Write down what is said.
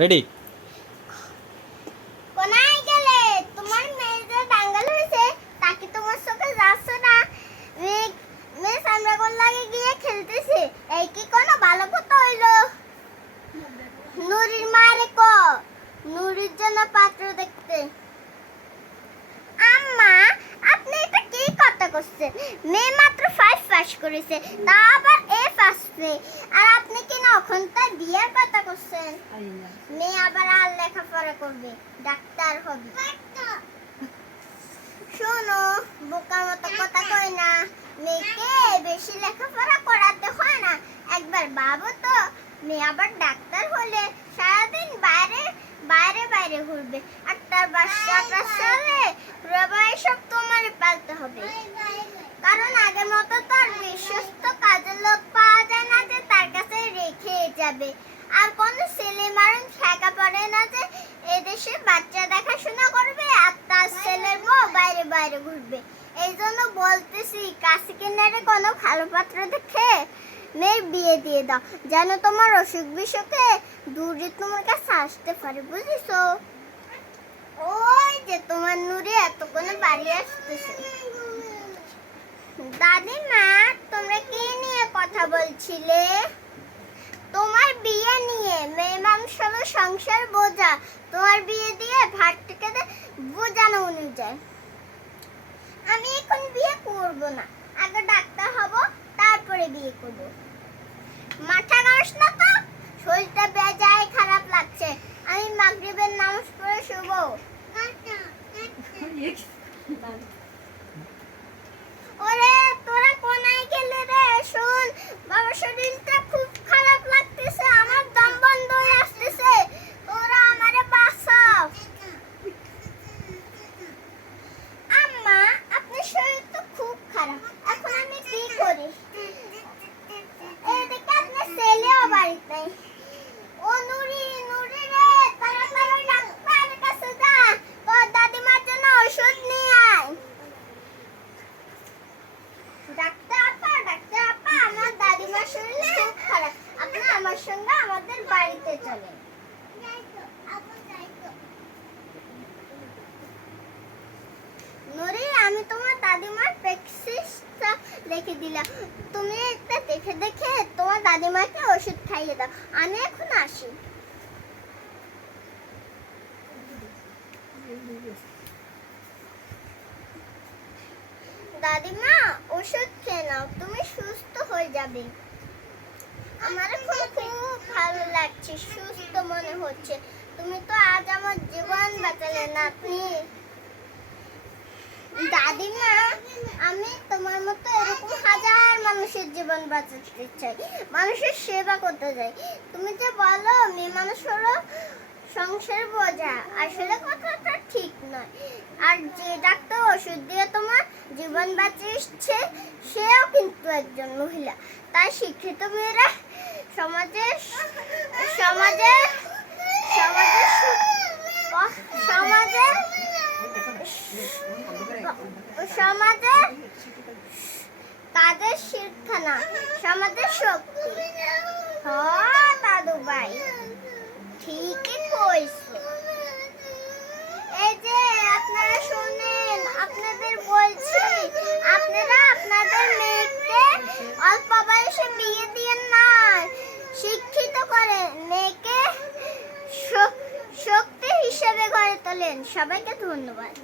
Ready? কোনায় গেলে তোমার মেয়ে যে টাঙ্গাল হয়েছে তা কি তোমার চোখে যাচ্ছে না? মেয়ে সামরাগোল লাগে গিয়ে খেলতেছে, এই কি কোনো ভালো কথা হইলো? নুরির মারে ক নুরির জন্য পাত্র দেখতে। আম্মা, আপনি এটা কি কথা করছেন? মেয়ে মাত্র 5 পাস করেছে, তা আবার এ পাস পেয়ে, আর আপনি কি না ওখানটা বিয়ের কথা করছেন? মেয়ে আবার আর লেখাপড়া করবে, ডাক্তার হবে। শোনো, বোকার মতো কথা কই না, মেয়েকে বেশি লেখাপড়া করাতে হয় না। একবার ভাবো তো, মেয়ে আবার ডাক্তার হলে সারাদিন বাইরে বাইরে বাইরে ঘুরবে, আর তার বাচ্চাটা চলে রবাই সব তোমারই পালতে হবে। কারণ আগের মতো তো আর বিশ্বস্ত কাজের লোক পাওয়া যায় না যে তার কাছে রেখে যাবে। আর কোনো ছেলে মানুষ ঠেকা পড়ে না যে এদেশে বাচ্চা দেখাশোনা করবে আর তার ছেলের বউ বাইরে বাইরে ঘুরবে। এই জন্য বলতেছি, কাছে কিনারে কোনো ভালো পাত্র দেখে মেয়ের বিয়ে দিয়ে দাও, যেন তোমার অসুখ বিসুখে দূরে তোমার কাছে আসতে পারে, বুঝেছো? ওই যে তোমার নুরি এতক্ষণে বাড়ি আসতেছে। দাদিমা, তোমরা কি নিয়ে কথা বলছিলে? তোমার বিয়ে নিয়ে। মেয়ে মানুষ হলো সংসার বোঝা, তোমার বিয়ে দিয়ে ভাত থেকে বোঝানো অনুযায়ী। আমি এখন বিয়ে করব না, আগে ডাক্তার হব, তারপরে বিয়ে করব। মাথা নষ্ট না তো, শরীরটা বেজায় খারাপ লাগছে। আমি মাগরিবের নামাজ পড়ে শুব। ওরে, তোরা কোনায় গেলে রে? শোন, বাবার শরীরটা খুব খারাপ লাগতেছে, আমার দম বন্ধ হয়ে আসতেছে, তোরা আমারে বাঁচাও। আম্মা, আপনার শরীর তো খুব খারাপ, এখন আমি কি করি? এদিকে আপনার ছেলেও বাড়িতে নেই। ও নুরি, নুরি রে, তাড়াতাড়ি ডাক্তারের কাছে যা, তোর দাদিমার জন্য ওষুধ নিয়ে আয়। ডাক্তার আপা, আমার দাদিমার শরীর খুব খারাপ, আপনি আমার সঙ্গে আমাদের বাড়িতে চলেন। নুরি, আমি তোমার দাদিমার প্রেসক্রিপশনটা লিখে দিলাম, তুমি একটা দেখে দেখে তোমার দাদিমাকে ওষুধ খাইয়ে দাও, আমি এখন আসি। দাদিমা, ওষুধ খেয়ে নাও, তুমি সুস্থ হয়ে যাবে। আমার এখন খুব ভালো লাগছে, সুস্থ মনে হচ্ছে। তুমি তো আজ আমার জীবন বাঁচালে নাতনি। দাদিমা, আমি তোমার মতো এরকম হাজার মানুষের জীবন বাঁচাতে চাই, মানুষের সেবা করতে চাই। তুমি যে বলো মেয়ে মানুষ হলো সংসার বোঝা, আসলে কথাটা ঠিক নয়। আর যে ডাক্তার ওষুধ দিয়ে তোমার জীবন বাঁচিয়েছে সেও কিন্তু একজন মহিলা। তাই শিক্ষিত মেয়েরা সমাজে সমাজে সমাজে সমাজে সমাজে কাজের শিক্ষা না, সমাজের শক্তি। হ্যাঁ দাদু ভাই, ঠিকই কইছো। এই যে আপনারা শুনেন, আপনাদের বলছি, আপনারা আপনাদের মেয়েকে অল্প বয়সে বিয়ে দিয়েন না, শিক্ষিত করেন, মেয়েকে শক্তি হিসেবে গড়ে তোলেন। সবাইকে ধন্যবাদ।